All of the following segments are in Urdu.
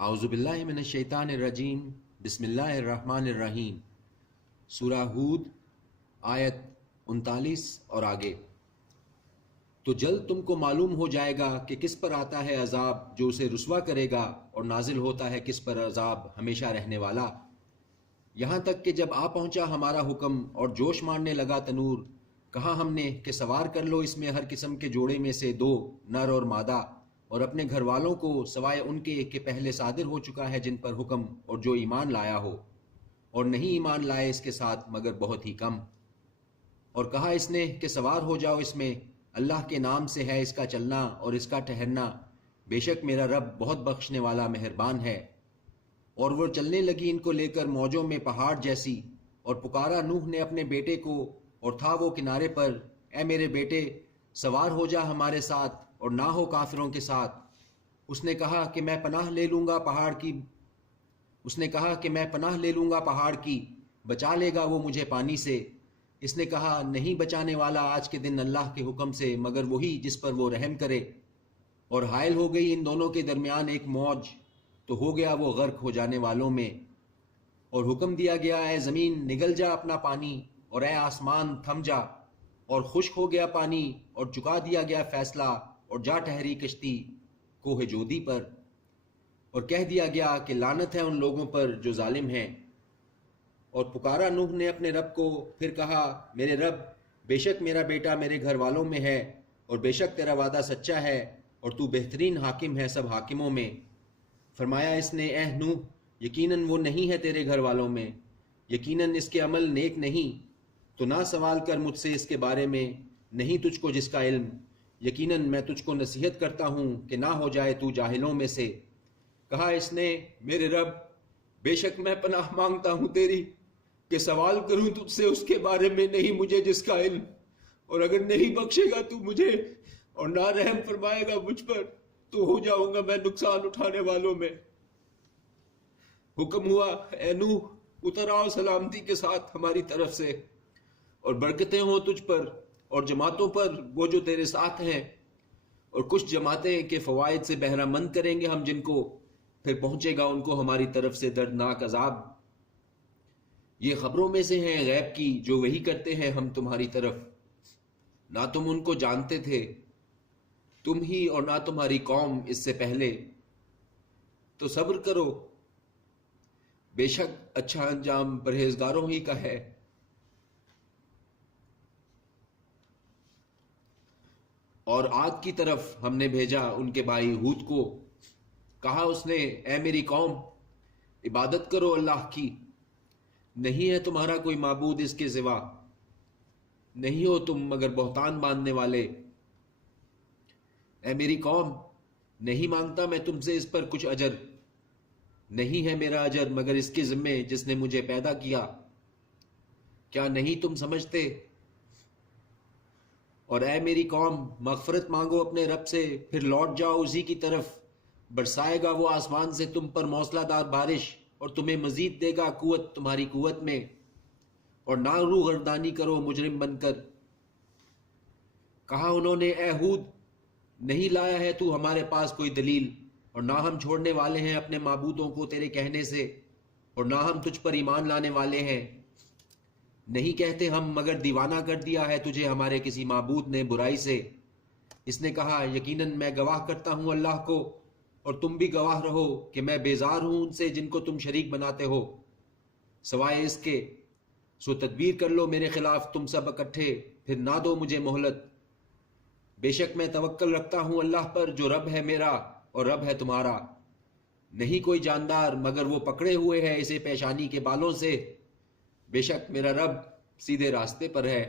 اعوذ باللہ من الشیطان الرجیم بسم اللہ الرحمن الرحیم۔ سورہ ہود آیت 39 اور آگے۔ تو جلد تم کو معلوم ہو جائے گا کہ کس پر آتا ہے عذاب جو اسے رسوا کرے گا، اور نازل ہوتا ہے کس پر عذاب ہمیشہ رہنے والا، یہاں تک کہ جب آ پہنچا ہمارا حکم اور جوش مارنے لگا تنور، کہا ہم نے کہ سوار کر لو اس میں ہر قسم کے جوڑے میں سے 2 نر اور مادہ، اور اپنے گھر والوں کو سوائے ان کے کہ پہلے صادر ہو چکا ہے جن پر حکم، اور جو ایمان لایا ہو، اور نہیں ایمان لائے اس کے ساتھ مگر بہت ہی کم۔ اور کہا اس نے کہ سوار ہو جاؤ اس میں، اللہ کے نام سے ہے اس کا چلنا اور اس کا ٹھہرنا، بے شک میرا رب بہت بخشنے والا مہربان ہے۔ اور وہ چلنے لگی ان کو لے کر موجوں میں پہاڑ جیسی، اور پکارا نوح نے اپنے بیٹے کو، اور تھا وہ کنارے پر، اے میرے بیٹے سوار ہو جا ہمارے ساتھ اور نہ ہو کافروں کے ساتھ۔ اس نے کہا کہ میں پناہ لے لوں گا پہاڑ کی، بچا لے گا وہ مجھے پانی سے۔ اس نے کہا نہیں بچانے والا آج کے دن اللہ کے حکم سے مگر وہی جس پر وہ رحم کرے۔ اور حائل ہو گئی ان دونوں کے درمیان ایک موج، تو ہو گیا وہ غرق ہو جانے والوں میں۔ اور حکم دیا گیا اے زمین نگل جا اپنا پانی، اور اے آسمان تھم جا، اور خشک ہو گیا پانی، اور چکا دیا گیا فیصلہ، اور جا ٹھہری کشتی کوہ جودی پر۔ اور کہہ دیا گیا کہ لعنت ہے ان لوگوں پر جو ظالم ہیں۔ اور پکارا نوح نے اپنے رب کو، پھر کہا میرے رب بے شک میرا بیٹا میرے گھر والوں میں ہے، اور بے شک تیرا وعدہ سچا ہے، اور تو بہترین حاکم ہے سب حاکموں میں۔ فرمایا اس نے اے نوح یقیناً وہ نہیں ہے تیرے گھر والوں میں، یقیناً اس کے عمل نیک نہیں، تو نہ سوال کر مجھ سے اس کے بارے میں، نہیں تجھ کو جس کا علم، یقیناً میں تجھ کو نصیحت کرتا ہوں کہ نہ ہو جائے تو جاہلوں میں سے۔ کہا اس نے میرے رب بے شک میں پناہ مانگتا ہوں تیری کہ سوال کروں تجھ سے اس کے بارے میں نہیں مجھے جس کا علم، اور اگر نہیں بخشے گا تو مجھے اور نہ رحم فرمائے گا مجھ پر تو ہو جاؤں گا میں نقصان اٹھانے والوں میں۔ حکم ہوا اے نوح اتر آؤ سلامتی کے ساتھ ہماری طرف سے، اور برکتیں ہوں تجھ پر اور جماعتوں پر وہ جو تیرے ساتھ ہیں، اور کچھ جماعتیں کے فوائد سے بہرہ مند کریں گے ہم جن کو، پھر پہنچے گا ان کو ہماری طرف سے دردناک عذاب۔ یہ خبروں میں سے ہیں غیب کی جو وہی کرتے ہیں ہم تمہاری طرف، نہ تم ان کو جانتے تھے تم ہی اور نہ تمہاری قوم اس سے پہلے، تو صبر کرو بے شک اچھا انجام پرہیزگاروں ہی کا ہے۔ اور عاد کی طرف ہم نے بھیجا ان کے بھائی ہود کو، کہا اس نے اے میری قوم عبادت کرو اللہ کی، نہیں ہے تمہارا کوئی معبود اس کے سوا، نہیں ہو تم مگر بہتان باندھنے والے۔ اے میری قوم نہیں مانگتا میں تم سے اس پر کچھ اجر، نہیں ہے میرا اجر مگر اس کے ذمے جس نے مجھے پیدا کیا، کیا نہیں تم سمجھتے؟ اور اے میری قوم مغفرت مانگو اپنے رب سے، پھر لوٹ جاؤ اسی کی طرف، برسائے گا وہ آسمان سے تم پر موسلا دار بارش، اور تمہیں مزید دے گا قوت تمہاری قوت میں، اور نہ روح گردانی کرو مجرم بن کر۔ کہا انہوں نے اے ہود نہیں لایا ہے تو ہمارے پاس کوئی دلیل، اور نہ ہم چھوڑنے والے ہیں اپنے معبودوں کو تیرے کہنے سے، اور نہ ہم تجھ پر ایمان لانے والے ہیں، نہیں کہتے ہم مگر دیوانہ کر دیا ہے تجھے ہمارے کسی معبود نے برائی سے۔ اس نے کہا یقیناً میں گواہ کرتا ہوں اللہ کو، اور تم بھی گواہ رہو کہ میں بیزار ہوں ان سے جن کو تم شریک بناتے ہو، سوائے اس کے، سو تدبیر کر لو میرے خلاف تم سب اکٹھے، پھر نہ دو مجھے مہلت۔ بے شک میں توکل رکھتا ہوں اللہ پر جو رب ہے میرا اور رب ہے تمہارا، نہیں کوئی جاندار مگر وہ پکڑے ہوئے ہے اسے پیشانی کے بالوں سے، بے شک میرا رب سیدھے راستے پر ہے۔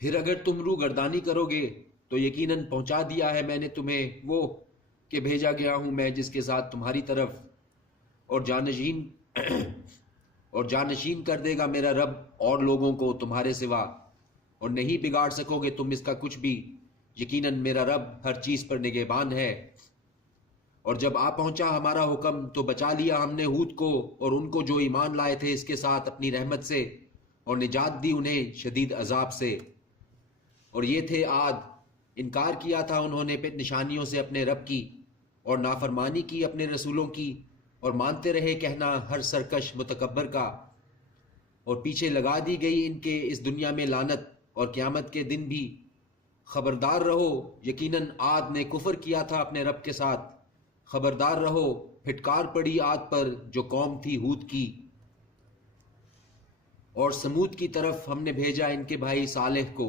پھر اگر تم روح گردانی کرو گے تو یقیناً پہنچا دیا ہے میں نے تمہیں وہ کہ بھیجا گیا ہوں میں جس کے ساتھ تمہاری طرف، اور جانشین کر دے گا میرا رب اور لوگوں کو تمہارے سوا، اور نہیں بگاڑ سکو گے تم اس کا کچھ بھی، یقیناً میرا رب ہر چیز پر نگہبان ہے۔ اور جب آ پہنچا ہمارا حکم تو بچا لیا ہم نے ہود کو اور ان کو جو ایمان لائے تھے اس کے ساتھ اپنی رحمت سے، اور نجات دی انہیں شدید عذاب سے۔ اور یہ تھے عاد انکار کیا تھا انہوں نے نشانیوں سے اپنے رب کی، اور نافرمانی کی اپنے رسولوں کی، اور مانتے رہے کہنا ہر سرکش متکبر کا، اور پیچھے لگا دی گئی ان کے اس دنیا میں لعنت اور قیامت کے دن بھی۔ خبردار رہو، یقیناً عاد نے کفر کیا تھا اپنے رب کے ساتھ، خبردار رہو، پھٹکار پڑی عاد پر جو قوم تھی ہود کی۔ اور سمود کی طرف ہم نے بھیجا ان کے بھائی صالح کو،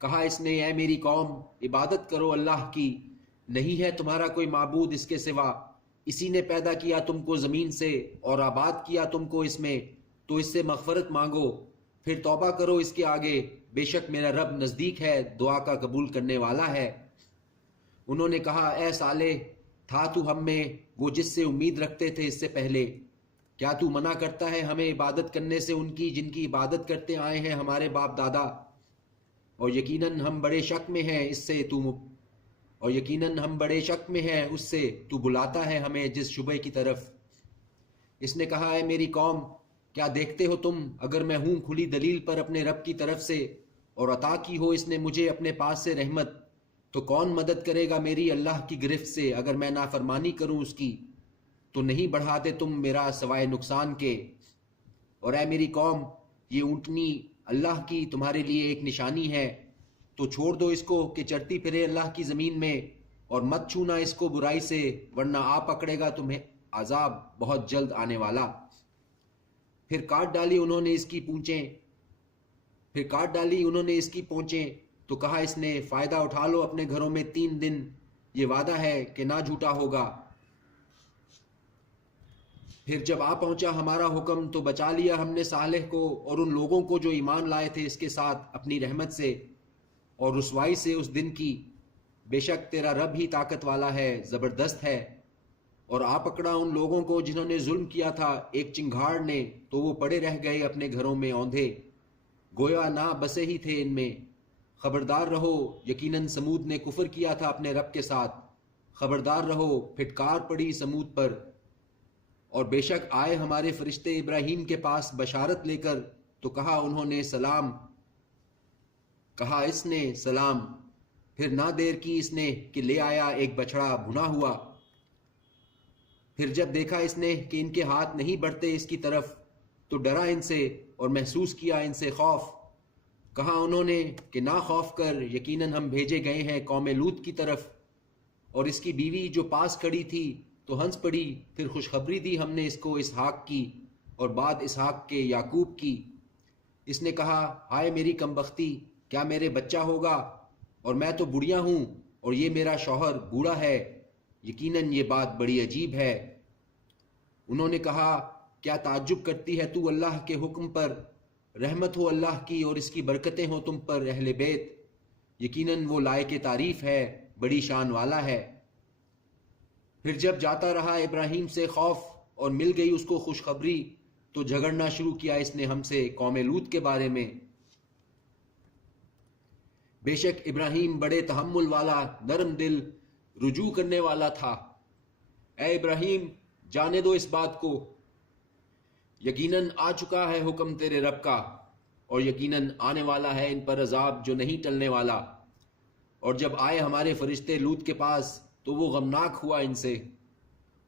کہا اس نے اے میری قوم عبادت کرو اللہ کی، نہیں ہے تمہارا کوئی معبود اس کے سوا، اسی نے پیدا کیا تم کو زمین سے اور آباد کیا تم کو اس میں، تو اس سے مغفرت مانگو، پھر توبہ کرو اس کے آگے، بے شک میرا رب نزدیک ہے، دعا کا قبول کرنے والا ہے۔ انہوں نے کہا اے صالح، تھا تو ہم میں وہ جس سے امید رکھتے تھے اس سے پہلے، کیا تو منع کرتا ہے ہمیں عبادت کرنے سے ان کی جن کی عبادت کرتے آئے ہیں ہمارے باپ دادا؟ اور یقیناً ہم بڑے شک میں ہیں اس سے تو بلاتا ہے ہمیں جس شبے کی طرف۔ اس نے کہا اے میری قوم، کیا دیکھتے ہو تم اگر میں ہوں کھلی دلیل پر اپنے رب کی طرف سے، اور عطا کی ہو اس نے مجھے اپنے پاس سے رحمت، تو کون مدد کرے گا میری اللہ کی گرفت سے اگر میں نافرمانی کروں اس کی؟ تو نہیں بڑھاتے تم میرا سوائے نقصان کے۔ اور اے میری قوم، یہ اونٹنی اللہ کی تمہارے لیے ایک نشانی ہے، تو چھوڑ دو اس کو کہ چرتی پھرے اللہ کی زمین میں، اور مت چھونا اس کو برائی سے، ورنہ آ پکڑے گا تمہیں عذاب بہت جلد آنے والا۔ پھر کاٹ ڈالی انہوں نے اس کی پونچیں، تو کہا اس نے فائدہ اٹھا لو اپنے گھروں میں 3 دن، یہ وعدہ ہے کہ نہ جھوٹا ہوگا۔ پھر جب آ پہنچا ہمارا حکم تو بچا لیا ہم نے صالح کو اور ان لوگوں کو جو ایمان لائے تھے اس کے ساتھ اپنی رحمت سے اور رسوائی سے اس دن کی، بے شک تیرا رب ہی طاقت والا ہے، زبردست ہے۔ اور آ پکڑا ان لوگوں کو جنہوں نے ظلم کیا تھا ایک چنگھاڑ نے، تو وہ پڑے رہ گئے اپنے گھروں میں اوندھے، گویا نہ بسے ہی تھے ان میں۔ خبردار رہو، یقیناً سمود نے کفر کیا تھا اپنے رب کے ساتھ، خبردار رہو، پھٹکار پڑی سمود پر۔ اور بے شک آئے ہمارے فرشتے ابراہیم کے پاس بشارت لے کر، تو کہا انہوں نے سلام، کہا اس نے سلام، پھر نہ دیر کی اس نے کہ لے آیا ایک بچڑا بھنا ہوا۔ پھر جب دیکھا اس نے کہ ان کے ہاتھ نہیں بڑھتے اس کی طرف، تو ڈرا ان سے اور محسوس کیا ان سے خوف۔ کہا انہوں نے کہ نہ خوف کر، یقیناً ہم بھیجے گئے ہیں قوم لوط کی طرف۔ اور اس کی بیوی جو پاس کھڑی تھی تو ہنس پڑی، پھر خوشخبری دی ہم نے اس کو اسحاق کی، اور بعد اسحاق کے یعقوب کی۔ اس نے کہا ہائے میری کمبختی، کیا میرے بچہ ہوگا؟ اور میں تو بڑھیا ہوں، اور یہ میرا شوہر بوڑھا ہے، یقیناً یہ بات بڑی عجیب ہے۔ انہوں نے کہا کیا تعجب کرتی ہے تو اللہ کے حکم پر؟ رحمت ہو اللہ کی اور اس کی برکتیں ہوں تم پر اہل بیت، یقیناً وہ لائق تعریف ہے، بڑی شان والا ہے۔ پھر جب جاتا رہا ابراہیم سے خوف اور مل گئی اس کو خوشخبری، تو جھگڑنا شروع کیا اس نے ہم سے قوم لوط کے بارے میں۔ بے شک ابراہیم بڑے تحمل والا، نرم دل، رجوع کرنے والا تھا۔ اے ابراہیم، جانے دو اس بات کو، یقیناً آ چکا ہے حکم تیرے رب کا، اور یقیناً آنے والا ہے ان پر عذاب جو نہیں ٹلنے والا۔ اور جب آئے ہمارے فرشتے لوط کے پاس تو وہ غمناک ہوا ان سے،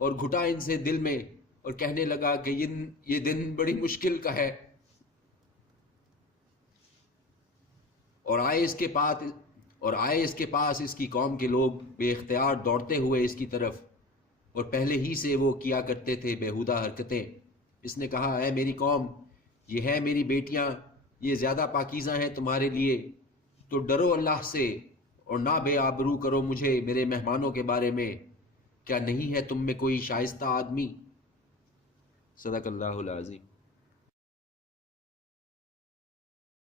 اور گھٹا ان سے دل میں، اور کہنے لگا کہ یہ دن بڑی مشکل کا ہے۔ اور آئے اس کے پاس اس کی قوم کے لوگ بے اختیار دوڑتے ہوئے اس کی طرف، اور پہلے ہی سے وہ کیا کرتے تھے بیہودہ حرکتیں۔ اس نے کہا اے میری قوم، یہ ہے میری بیٹیاں، یہ زیادہ پاکیزہ ہیں تمہارے لیے، تو ڈرو اللہ سے اور نہ بے آبرو کرو مجھے میرے مہمانوں کے بارے میں، کیا نہیں ہے تم میں کوئی شائستہ آدمی؟ صدق اللہ العظیم۔